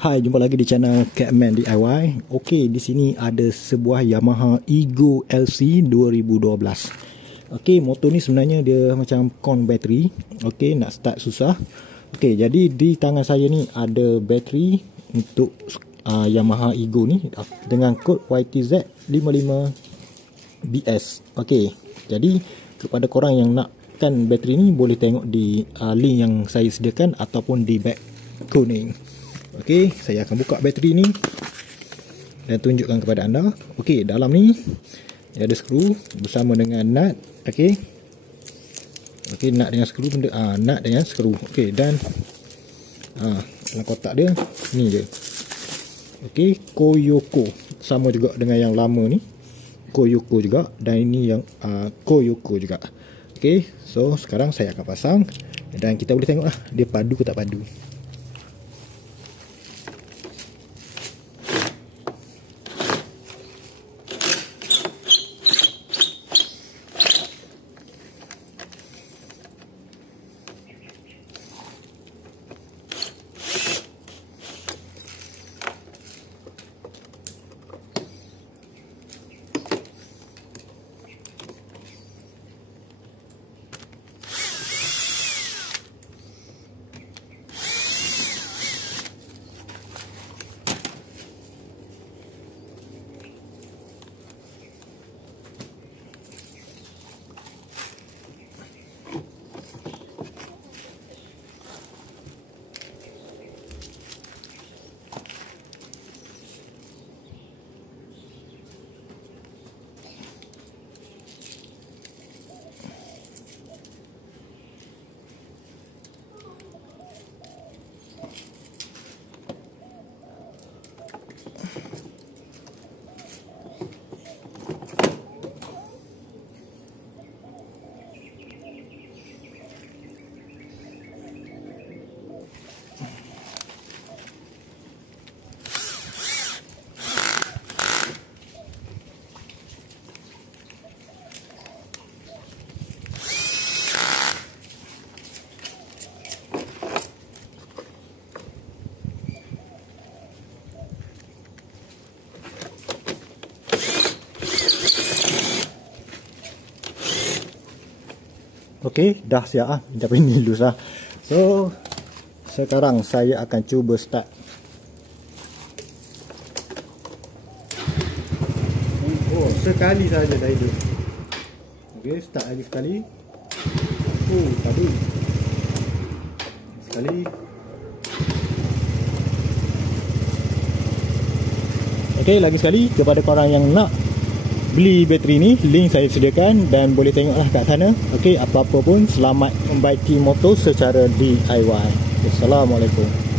Hai, jumpa lagi di channel Catman DIY. Okey, di sini ada sebuah Yamaha Ego LC 2012. Okey, motor ni sebenarnya dia macam con bateri. Okey, nak start susah. Okey, jadi di tangan saya ni ada bateri untuk Yamaha Ego ni dengan kod YTZ55BS. Okey, jadi kepada korang yang nakkan bateri ni boleh tengok di link yang saya sediakan ataupun di back kuning. Okey, saya akan buka bateri ni dan tunjukkan kepada anda. Okey, dalam ni ada skru bersama dengan nut. Okey. Okey, nut dengan skru benda nut dengan skru. Okey, dan dalam kotak dia ni je. Okey, Koyoko sama juga dengan yang lama ni. Koyoko juga, dan ini yang Koyoko juga. Okey, so sekarang saya akan pasang dan kita boleh tengoklah dia padu ke tak padu. Okey, dah siap tapi ni lus lah. So, sekarang saya akan cuba start. Oh, sekali saja dah hidup. Okey, start lagi sekali. Oh, tadi. Sekali. Okey, lagi sekali kepada korang yang nak beli bateri ni, link saya sediakan dan boleh tengoklah kat sana. Okey, apa-apa pun selamat membaiki motor secara DIY. Assalamualaikum.